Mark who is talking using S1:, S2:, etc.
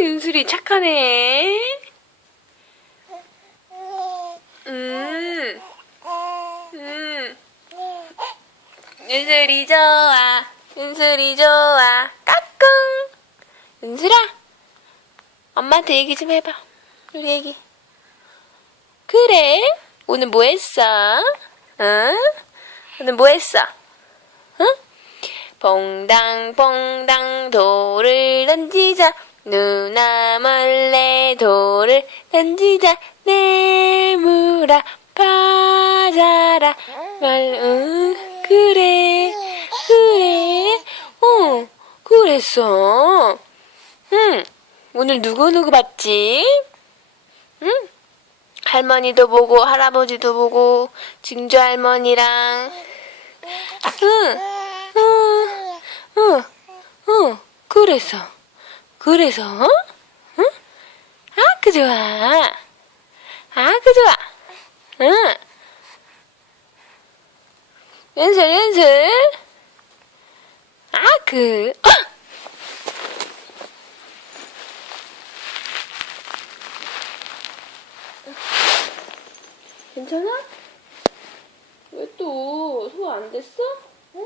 S1: 은슬이 착하네. 음, 음. 은슬이 좋아. 은슬이 좋아. 까꿍. 은슬아. 엄마한테 얘기 좀 해봐. 우리 얘기. 그래? 오늘 뭐 했어? 응? 오늘 뭐 했어? 응? 퐁당퐁당 돌을 던지자 누나 몰래 돌을 던지자 내물아 빠져라. 말 응, 그래 그래. 어 그랬어. 응 오늘 누구누구 봤지? 응? 할머니도 보고 할아버지도 보고 증조 할머니랑. 응, 응, 응, 응, 그래서 그래서 응? 아, 그 좋아. 아, 그 좋아. 응. 연설, 연설. 아, 그. 헉! 괜찮아? 왜 또 소화 안 됐어? 응.